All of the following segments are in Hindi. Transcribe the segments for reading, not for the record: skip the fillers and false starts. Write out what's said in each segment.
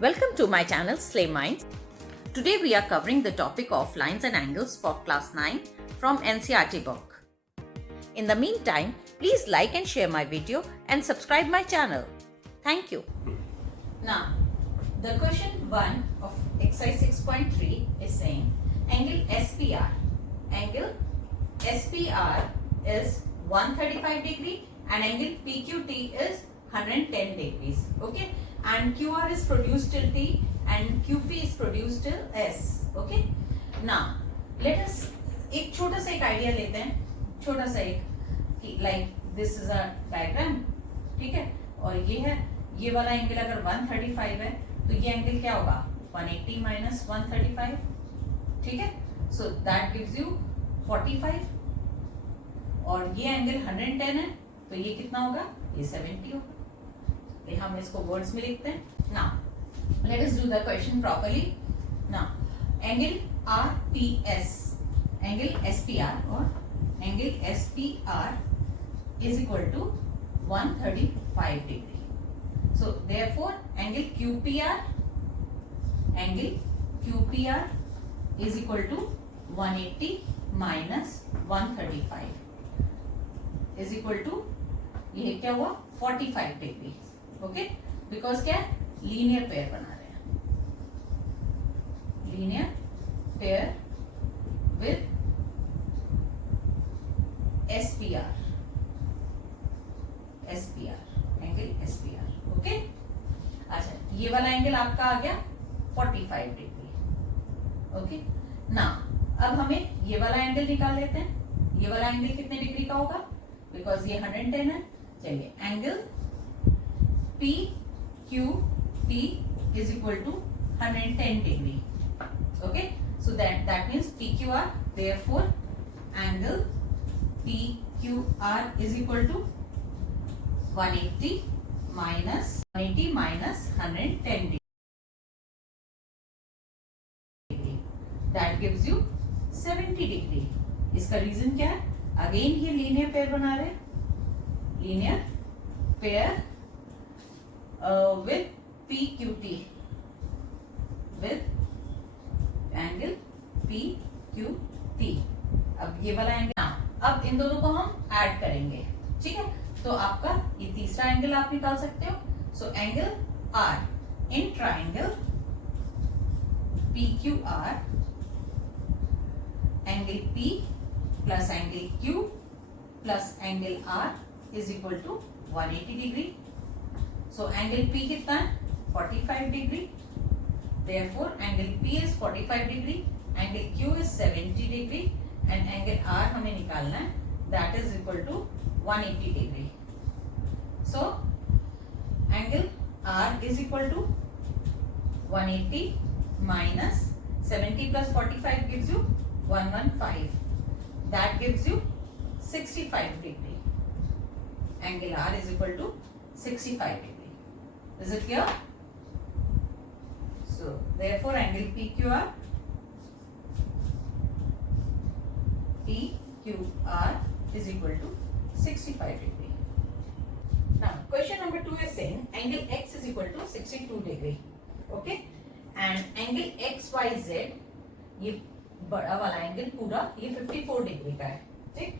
Welcome to my channel Slay Minds. Today we are covering the topic of lines and angles for class 9 from NCERT book. In the meantime, please like and share my video and subscribe my channel. Thank you. Now, the question 1 of exercise 6.3 is saying angle SPR. Angle SPR is 135 degree and angle PQT is 110 degrees. Okay, and QR is produced till T and QP is produced till S. Okay, now let us एक छोटा सा एक आइडिया लेते हैं, छोटा सा एक like this is a diagram, ठीक है, और ये है, ये वाला एंगल अगर 135 है तो ये एंगल क्या होगा 180 माइनस 135, ठीक है, सो दैट गिव्स यू 45, और ये एंगल 110 है तो ये कितना होगा, ये 70 होगा। तो हम इसको वर्ड्स में लिखते हैं। Now let us do the question properly. Now angle RPS, angle SPR और angle SPR is equal to 135 degree. So therefore angle QPR is equal to 180 minus 135 is equal to, ये क्या हुआ 45 डिग्री। ओके, बिकॉज क्या लीनियर पेयर बना रहे हैं, linear pair with SPR, angle SPR. Okay, अच्छा, ये वाला एंगल आपका आ गया 45 डिग्री। ओके, ना अब हमें ये वाला एंगल निकाल लेते हैं। ये वाला एंगल कितने डिग्री का होगा, बिकॉज ये 110 है। चलिए, angle P Q T is equal to 110 degree. Okay, so that means P Q R, therefore angle P Q R is equal to 180 minus 110 degree, that gives you 70 degree. इसका रीजन क्या है, अगेन ये लीनियर पेयर बना रहे हैं, linear pair with PQT, with angle PQT। अब ये वाला एंगल, अब इन दोनों को हम ऐड करेंगे, ठीक है, तो आपका ये तीसरा एंगल आप निकाल सकते हो। So angle R in triangle PQR, angle P plus angle Q plus angle R is equal to 180 degree. So angle P कितना है 45 degree, therefore angle P is 45 degree, angle Q is 70 degree and angle R हमें निकालना है, that is equal to 180 degree. So angle R is equal to 180 minus 70 plus 45 gives you 115, that gives you 65 degree. Angle R is equal to 65 degree. Is it clear? So therefore angle PQR is equal to 65 degree. Now question number 2 is saying angle X is equal to 62 degree. Okay, and angle XYZ, ये बड़ा वाला एंगल पूरा ये 54 डिग्री का है, ठीक।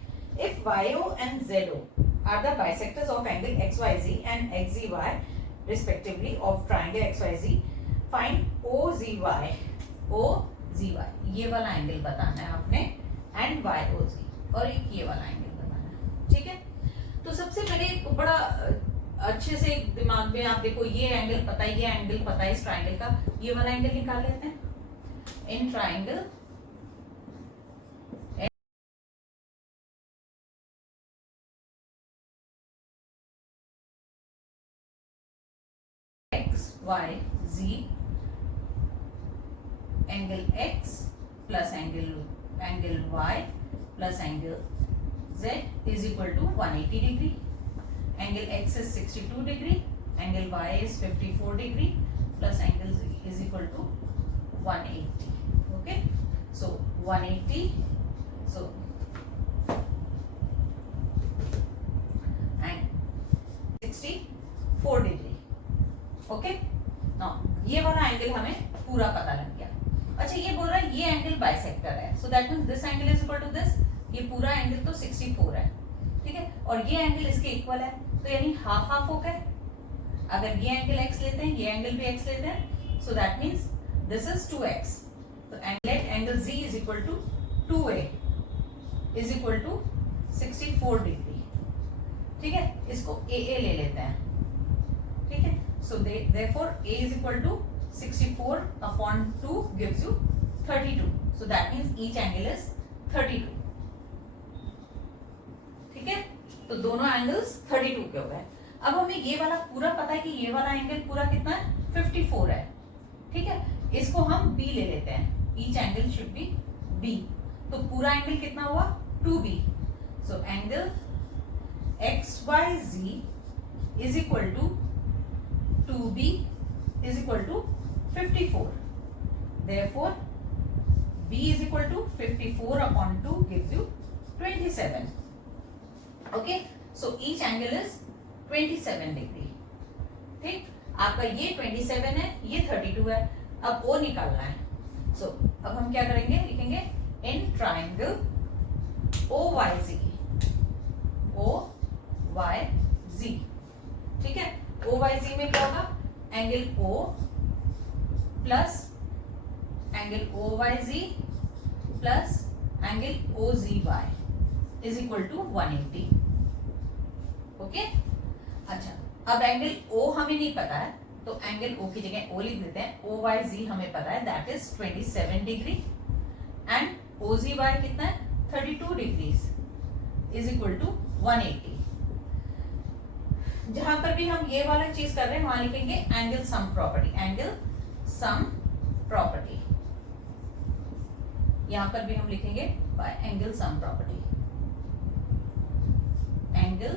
If YO and ZO are the bisectors of angle XYZ and XZY respectively of triangle XYZ, find OZY, ये वाला एंगल बताना है आपने, एंड YOZ, और एक ये वाला एंगल बताना है, ठीक है। तो सबसे पहले बड़ा अच्छे से दिमाग में आप देखो, ये एंगल पता है, ये एंगल पता है इस ट्राइंगल का, ये वाला एंगल निकाल लेते हैं। In triangle XYZ, angle X plus angle Y plus angle Z is equal to 180 degree. Angle X is 62 degree, angle Y is 54 degree plus angle Z is equal to 180. Okay, so 180, so and 64 degree. Okay, now ये वाला एंगल हमें पूरा पता लग गया। अच्छा ये बोल रहा है ये एंगल बाइसेक्टर है, so that means this angle is equal to this, ये पूरा एंगल तो 64 है, ठीक है, और ये एंगल इसके इक्वल है, तो यानी हाफ हाफ हो गए। अगर ये एंगल x लेते हैं, ये एंगल भी x लेते हैं, so that means this is 2x, तो angle z is equal to 2a is equal to 64 degree, ठीक है, इसको AA ले लेते हैं, ठीक है, सो therefore a is equal to 64 upon 2 gives you 32, so that means each angle is 32, ठीक है, तो दोनों एंगल्स 32 के हो गए। अब हमें ये वाला पूरा पता है कि ये वाला एंगल पूरा कितना है, 54 है, ठीक है, इसको हम b ले लेते हैं, each angle should be b, तो पूरा एंगल कितना हुआ 2b, so angle XYZ is equal to 2b is equal to 54. Therefore, b is equal to 54 upon 2 gives you 27. Okay, so each angle is 27 degree. ठीक, आपका ये 27 है, ये 32 है, अब O निकालना है। So अब हम क्या करेंगे, लिखेंगे in triangle OYZ, OYZ, ठीक है, OYZ में क्या होगा, angle O plus angle OYZ plus angle OZY is equal to 180। Okay, अच्छा अब एंगल O हमें नहीं पता है, तो एंगल O की जगह O लिख देते हैं, OYZ हमें पता है that is 27 degree and OZY कितना है 32 डिग्रीज इज इक्वल टू 180। जहां पर भी हम ये वाला चीज कर रहे हैं वहां लिखेंगे angle sum property, angle sum property, यहां पर भी हम लिखेंगे by angle sum property, angle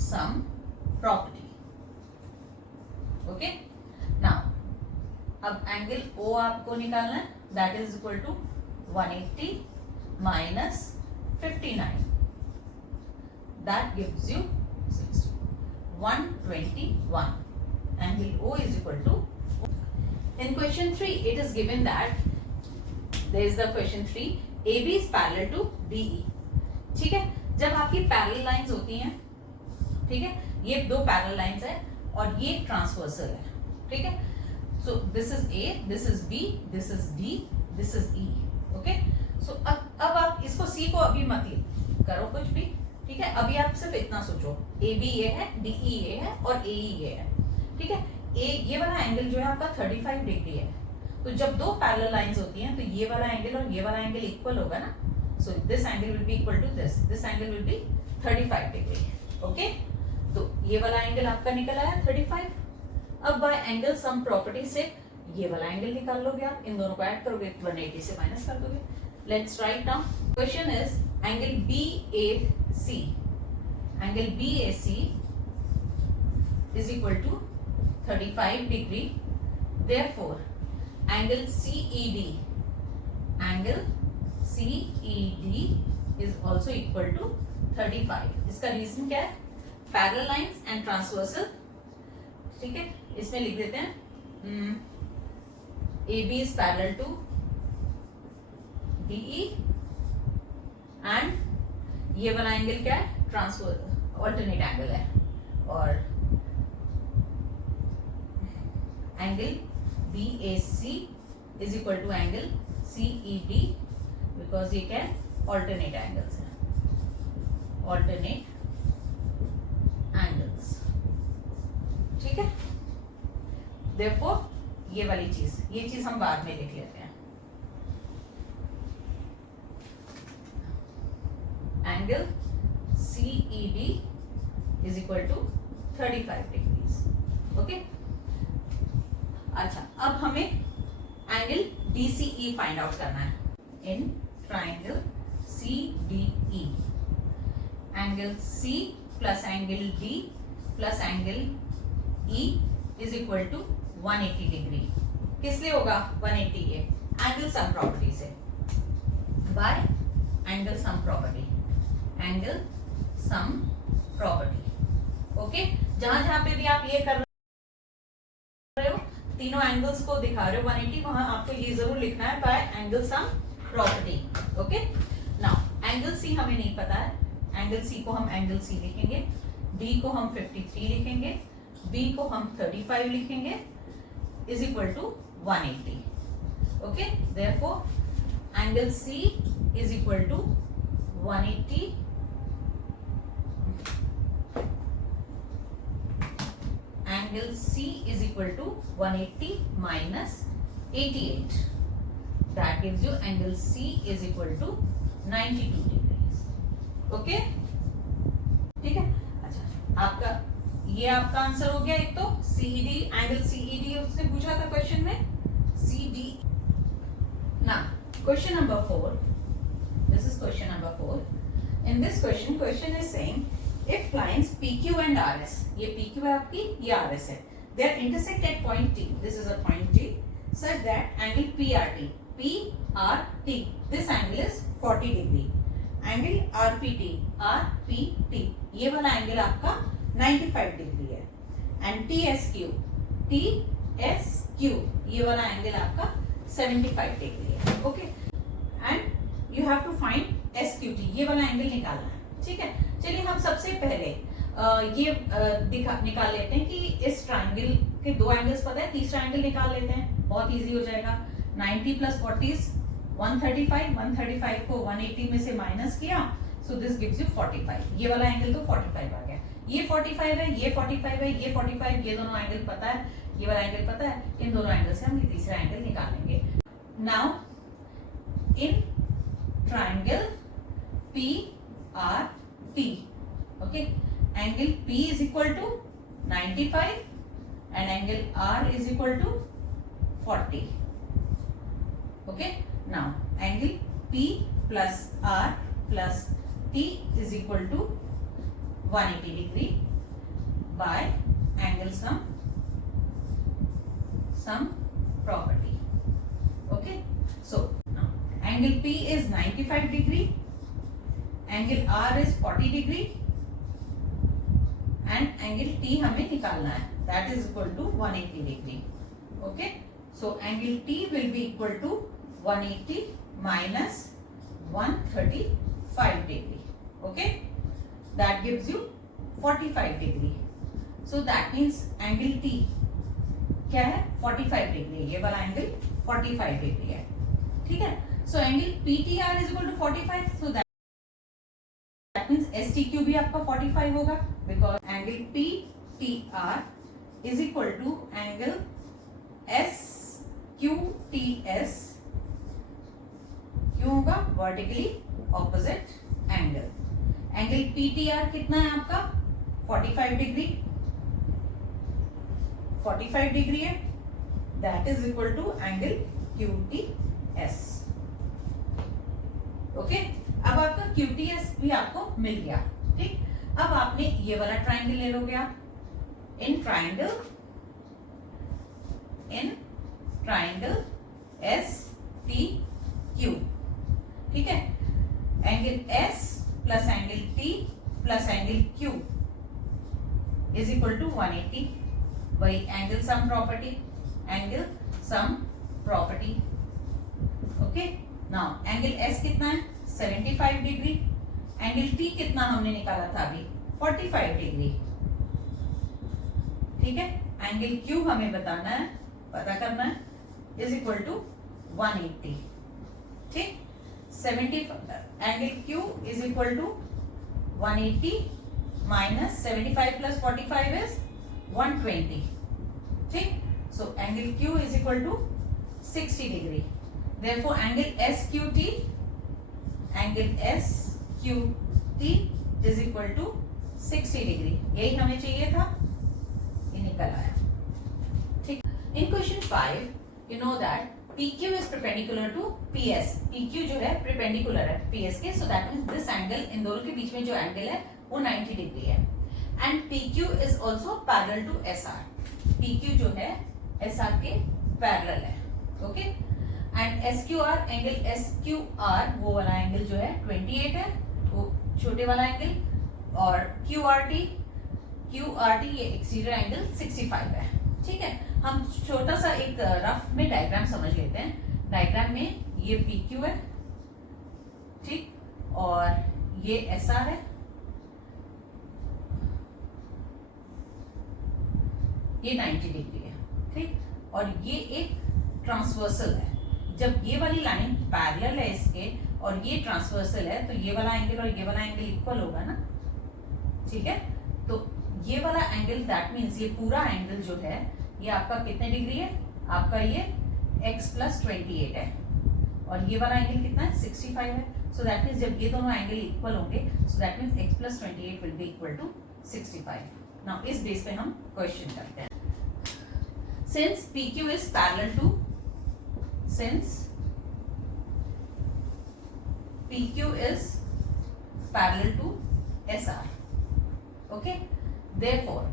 sum property. Okay, now अब एंगल O आपको निकालना है, that is equal to 180 minus 59, that gives you 121. Angle O is equal to, in question 3 it is given that there is the question 3, AB is parallel to BE, ठीक है, जब आपकी पैरेलल लाइंस होती हैं, ठीक है, ये दो पैरेलल लाइंस है और ये ट्रांसवर्सल है, ठीक है, so this is A, this is B, this is D, this is E, okay, so अब आप इसको C को अभी मत करो कुछ भी, ठीक है, अभी आप सिर्फ इतना सोचो, ए बी ये है, डी ई ये है और ए ई ये है, ठीक है, ये वाला एंगल जो है आपका 35 डिग्री है, तो जब दो पैरेलल लाइंस होती हैं तो ये वाला एंगल और ये वाला एंगल इक्वल होगा ना, so this angle will be equal to this angle will be 35 degree, okay, तो ये वाला एंगल आपका निकल आया 35। अब बाय एंगल सम प्रॉपर्टी से ये वाला एंगल निकाल लोगे आप, इन दोनों को ऐड करोगे 180 से माइनस कर दोगे। Let's write down, question is angle BAC, angle BAC is equal to 35 degree, therefore angle CED is also equal to 35। इसका रीजन क्या है, पैरेलल लाइंस एंड ट्रांसवर्सल, ठीक है, इसमें लिख देते हैं AB is parallel to DE and ये वाला एंगल क्या है, ट्रांसफर ऑल्टरनेट एंगल है, और angle BAC is equal to angle CED, because ये क्या है, ऑल्टरनेट एंगल्स है, ऑल्टरनेट एंगल्स, ठीक है, देयरफॉर ये वाली ये चीज हम बाद में लिख लेते हैं, angle CED is equal to 35 degrees, okay. अच्छा अब हमें एंगल DCE फाइंड आउट करना है, in triangle CDE, angle C plus angle D plus angle E is equal to 180 degree, किस लिए होगा 180, ये एंगल सम प्रॉपर्टी से, by angle sum property, angle sum property, okay, जहां जहां पे भी आप ये कर रहे हो, तीनों एंगल्स को दिखा रहे हो 180, वहां आपको ये जरूर लिखना है by angle sum property. Okay, now angle C हमें नहीं पता है, एंगल सी को हम एंगल सी लिखेंगे, डी को हम 53 लिखेंगे, बी को हम 35 लिखेंगे, is equal to 180। Okay, therefore angle C is equal to 180 angle C is equal to 180 minus 88. That gives you angle C is equal to 92 degrees. Okay? ठीक है, अच्छा आपका ये आपका आंसर हो गया। एक तो CED एंगल CED उससे पूछा था क्वेश्चन में, CD। Now question number 4. This is question number 4. In this question is saying if lines PQ and RS, ये PQ है आपकी, ये RS है, they are intersect at point T, this is a point T, such that angle PRT, this angle is 40 degree, angle RPT, ये वाला एंगल आपका 95 डिग्री है, and TSQ, ये वाला एंगल आपका 75 डिग्री है। Okay, and you have to find SQT, ये वाला एंगल निकालना है। ठीक है, चलिए हम सबसे पहले ये निकाल लेते हैं कि इस ट्राइंगल के दो एंगल्स पता है, तीसरा एंगल निकाल लेते हैं, बहुत इजी हो जाएगा। 90 प्लस 40 135 को 180 में से माइनस किया, सो दिस गिव्स यू 45। ये वाला एंगल तो 45 आ गया, ये 45 है, ये 45 है, ये 45, ये दोनों एंगल पता है, ये वाला एंगल पता है, इन दोनों एंगल से हम ये तीसरा एंगल निकालेंगे। Now in triangle PRT, okay, angle P is equal to 95 and angle R is equal to 40. Okay, now angle P plus R plus T is equal to 180 degree by angle sum property. Okay, so now angle P is 95 degree, angle R is 40 degree and angle T हमें निकालना है, that is equal to 180 degree. Okay, so angle T will be equal to 180 minus 135 degree. Okay, that gives you 45 degree. So that means angle T क्या है, 45 डिग्री, ये वाला एंगल 45 डिग्री है। ठीक है, so angle PTR is equal to 45, so that means STQ भी आपका 45 होगा, because angle PTR is equal to angle SQTS, क्यों होगा, vertically opposite angle. Angle PTR कितना है आपका, 45 डिग्री, 45 डिग्री है, that is equal to angle QTS। Okay, अब आपका QTS भी आपको मिल गया। ठीक, अब आपने ये वाला ट्राइंगल ले लोगे आप, इन ट्राइंगल STQ। ठीक है, angle S plus angle T plus angle Q is equal to 180, वही angle sum property. Okay, now angle S कितना है, 75 डिग्री, एंगल T कितना हमने निकाला था अभी, 45 डिग्री। ठीक है, एंगल Q हमें पता करना है, इज इक्वल टू 180। ठीक, 70 angle Q is equal to 180 minus 75 plus 45 is 120। ठीक, so angle Q is equal to 60 degree, therefore angle SQT is equal to 60 degree, यही हमें चाहिए था, ये निकल आया। ठीक, in question 5 you know that PQ is perpendicular to PS, PQ जो है perpendicular है PS के, so that means this angle, इन दोनों के बीच में जो एंगल है वो 90 डिग्री है, and PQ is also parallel to SR, PQ जो है SR के पैरेलल है। Okay, and SQR, angle SQR वो वाला एंगल जो है 28 है, वो छोटे वाला एंगल, और QRT ये एक्सटीरियर एंगल 65 है। ठीक है, हम एक रफ में डायग्राम समझ लेते हैं। डायग्राम में ये PQ है, ठीक, और ये SR है, ये 90 डिग्री है, ठीक, और ये एक ट्रांसवर्सल है। जब ये वाली लाइन पैरेलल है इसके और ये ट्रांसवर्सल है तो ये वाला एंगल और ये वाला एंगल इक्वल होगा ना, ठीक है। तो ये वाला एंगल दैट मीन्स ये पूरा एंगल जो है ये आपका कितने डिग्री है, आपका ये x + 28 है, और ये वाला एंगल कितना है 65 है। सो दैट मीन्स जब ये दोनों एंगल इक्वल होंगे so that means x + 28 will be equal to 65। Now इस बेस पे हम क्वेश्चन करते हैं। Since PQ is parallel to SR, okay, therefore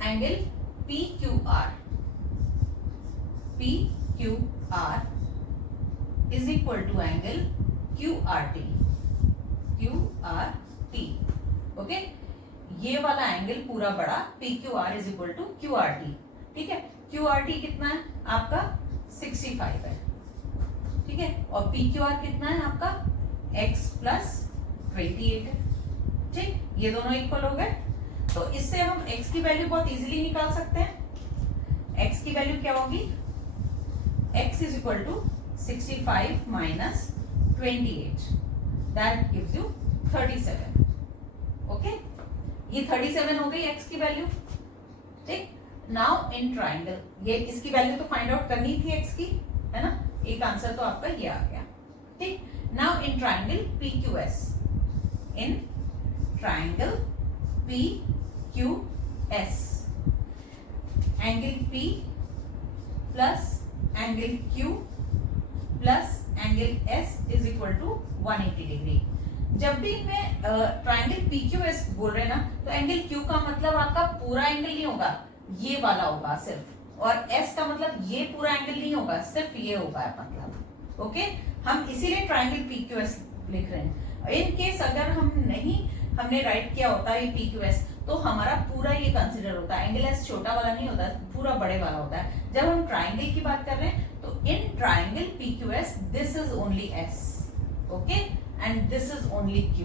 angle PQR is equal to angle QRT, okay, ये वाला एंगल पूरा बड़ा PQR is equal to QRT, ठीक है। QRT कितना है आपका 65 है, ठीक है, और PQR कितना है आपका x + 28 है, ठीक, ये दोनों इक्वल हो गए। तो इससे हम x की वैल्यू बहुत इजीली निकाल सकते हैं। x की वैल्यू क्या होगी, x is equal to 65 minus 28, that gives you 37, okay, ये 37 हो गई x की वैल्यू, ठीक। नाउ इन ट्राइंगल, ये इसकी वैल्यू तो फाइंड आउट करनी थी x की, है ना, एक आंसर तो आपका ये आ गया, ठीक। Now in triangle PQS, in triangle PQS, angle P plus angle Q plus angle S is equal to 180 degree. जब भी मैं ट्राइंगल PQS बोल रहे हैं ना तो एंगल Q का मतलब आपका पूरा एंगल नहीं होगा, ये वाला होगा सिर्फ, और S का मतलब ये पूरा एंगल नहीं होगा, सिर्फ ये होगा मतलब, ओके। हम इसीलिए ट्राइंगल PQS लिख रहे हैं। इन केस अगर हमने राइट किया होता है PQS तो हमारा पूरा ये कंसिडर होता है, एंगल S छोटा वाला नहीं होता, पूरा बड़े वाला होता है। जब हम ट्राइंगल की बात कर रहे हैं तो इन triangle PQS this is only S, okay, and this is only Q,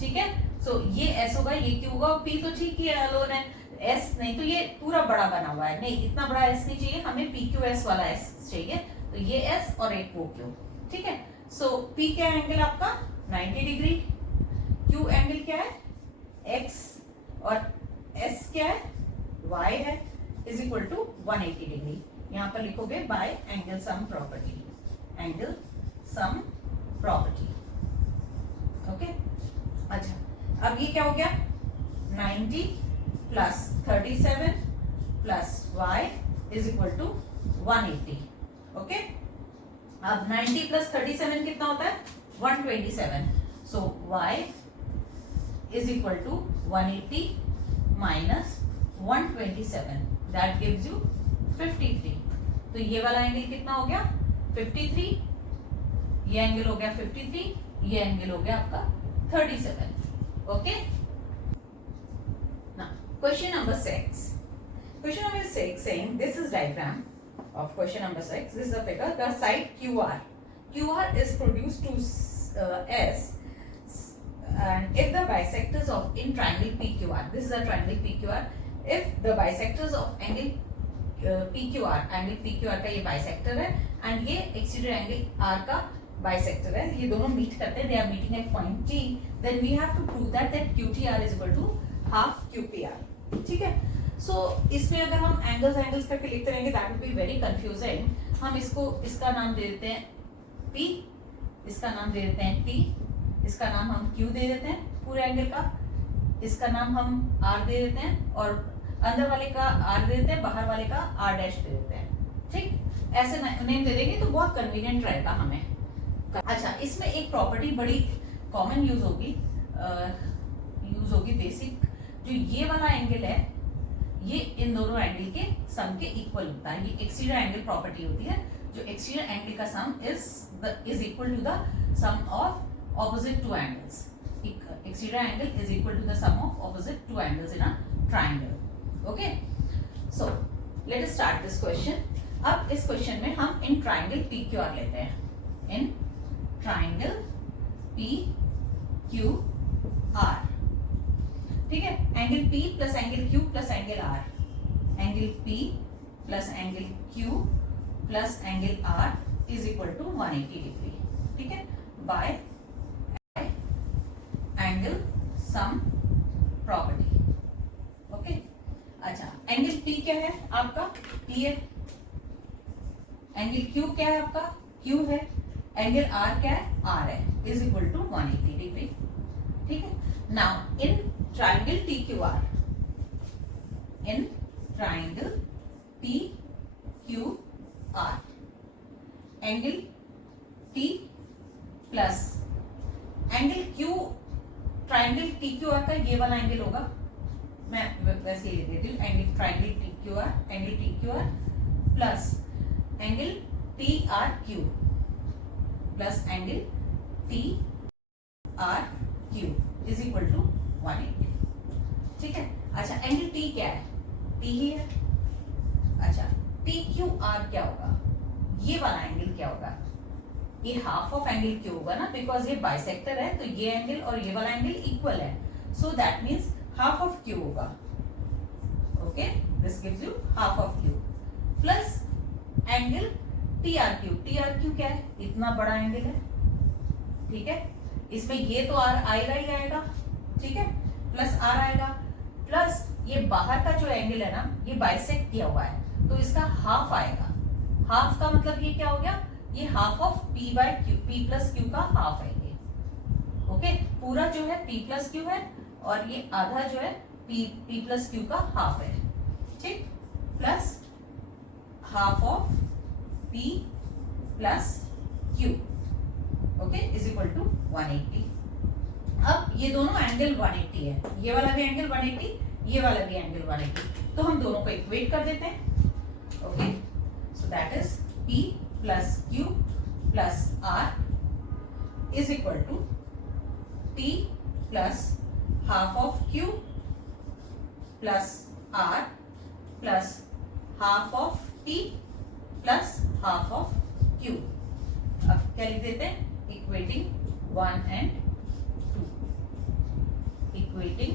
ठीक है। सो ये S होगा, ये Q होगा, P तो ठीक ही है, अलोन है, S नहीं तो ये पूरा बड़ा बना हुआ है, नहीं इतना बड़ा S नहीं चाहिए हमें, PQS वाला S चाहिए, तो ये S और एक वो Q, ठीक है। सो P क्या एंगल आपका 90 डिग्री, Q एंगल क्या है X, और S क्या है Y है, इज इक्वल टू 180 डिग्री। यहाँ पर लिखोगे by angle sum property, angle sum property, okay. अच्छा, अब ये क्या हो गया 90 plus 37 plus y is equal to 180, okay. अब 90 प्लस 37 कितना होता है 127, so y is equal to 180 minus 127, that gives you 53। तो ये वाला एंगल कितना हो गया 53, ये एंगल हो गया 53, ये एंगल हो गया आपका 37, okay. Now question number 6. Question number 6 saying this is diagram of question number 6. This is a figure. The side QR. QR is produced to S, and if the bisectors of in triangle PQR, this is a triangle PQR. If the bisectors of angle PQR, angle PQR का ये bisector है, and ये exterior angle R का bisector है, ये दोनों meet करते हैं, they are meeting at point T, then we have to prove that QTR is equal to half QPR, ठीक है। सो इसमें अगर हम एंगल्स करके लिखते रहेंगे that will be very confusing. हम इसका नाम दे देते हैं P, इसका नाम दे देते हैं T, इसका नाम हम Q दे देते हैं पूरे एंगल का, इसका नाम हम R दे देते हैं, और अंदर वाले का R दे देते हैं, बाहर वाले का R डैश दे देते हैं, ठीक। ऐसे नेम दे देंगे तो बहुत कन्वीनियंट रहेगा हमें। अच्छा, इसमें एक प्रॉपर्टी बड़ी कॉमन यूज होगी बेसिक, जो ये वाला एंगल है ये इन दोनों एंगल के सम के इक्वल होता है, ये एक्सटीरियर एंगल प्रॉपर्टी होती है, जो एक्सटीरियर एंगल का sum is equal to the sum of opposite two angles. Exterior angle is equal to the sum of opposite two angles in a triangle, okay. So let us start this question. अब इस क्वेश्चन में हम in triangle P Q R लेते हैं. In triangle P Q R. ठीक है, angle P plus angle Q plus angle R. Angle P plus angle Q plus angle are is equal to 180 degree. ठीक है, by angle sum property. Okay, अच्छा, एंगल पी क्या है आपका? पी है. एंगल क्यू क्या है आपका? क्यू है. एंगल आर क्या है? आर है. Is equal to 180 degree. ठीक है, now in triangle T Q R, in triangle T Q R, angle T plus angle Q, triangle T Q R का ये वाला एंगल होगा. मैं वैसे लिख देती हूँ. Angle triangle T Q R, angle T Q R plus angle T R Q plus angle T R Q is equal to 180. ठीक है, अच्छा, एंगल टी क्या है? टी ही है. अच्छा, टी क्यू आर क्या होगा? ये वाला एंगल क्या होगा? ये हाफ ऑफ एंगल क्यू होगा ना, बिकॉज ये बाइसेक्टर है, तो ये एंगल और ये वाला एंगल इक्वल है. So that means half of Q होगा. Okay, this gives you half of Q plus angle T R Q. T R Q क्या है? इतना बड़ा एंगल है. ठीक है, इसमें ये तो आर आएगा ही आएगा. ठीक है, प्लस आर आएगा, प्लस ये बाहर का जो एंगल है ना, ये बाइसेक्ट किया हुआ है, तो इसका हाफ आएगा. हाफ का मतलब ये क्या हो गया? ये half of P by Q, P plus Q का हाफ है ये. ओके, पूरा जो है पी प्लस क्यू है और ये आधा जो है पी प्लस क्यू का हाफ है. ठीक, plus half of P plus Q. Okay, is equal to 180. अब ये दोनों एंगल 180 है. ये वाला भी एंगल 180, ये वाला भी एंगल 180. तो हम दोनों को इक्वेट कर देते हैं. Okay, so that is P plus Q plus R is equal to P plus half of Q plus R plus half of P plus half of Q. अब क्या लिख देते हैं? Equating 1 and 2. Equating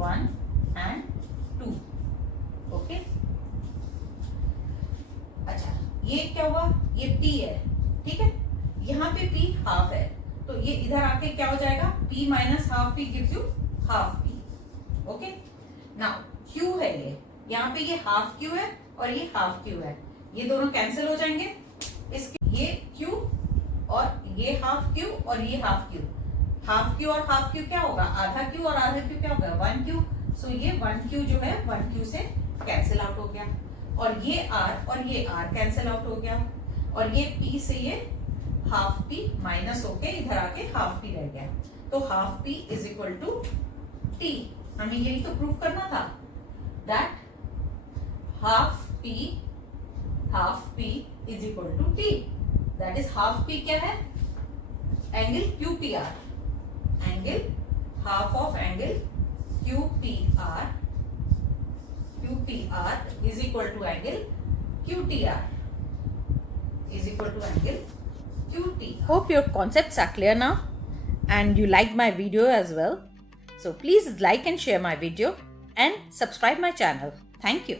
1 and 2. Okay, अच्छा, ये क्या हुआ? ये P है. ठीक है, यहाँ पे P हाफ है, तो ये इधर आके क्या हो जाएगा? P minus half P gives you half P. Okay, now Q है ये, यहाँ पे ये हाफ Q है और ये हाफ Q है. ये दोनों कैंसिल हो जाएंगे. इसके ये Q और ये हाफ Q और ये हाफ Q. हाफ Q और हाफ Q क्या होगा? आधा Q और आधा Q क्या होगा? 1Q. सो ये 1Q जो है 1Q से कैंसिल आउट हो गया, और ये R और ये R कैंसिल आउट हो गया, और ये P से ये हाफ P माइनस होके इधर आके हाफ P रह गया. तो half P is equal to T. हमें यही तो प्रूव करना था, that half P is equal to T. That is half P क्या है? Angle QPR. Angle half of angle QPR is equal to angle QTR is equal to angle QT. Hope your concepts are clear now and you liked my video as well. So please like and share my video and subscribe my channel. Thank you.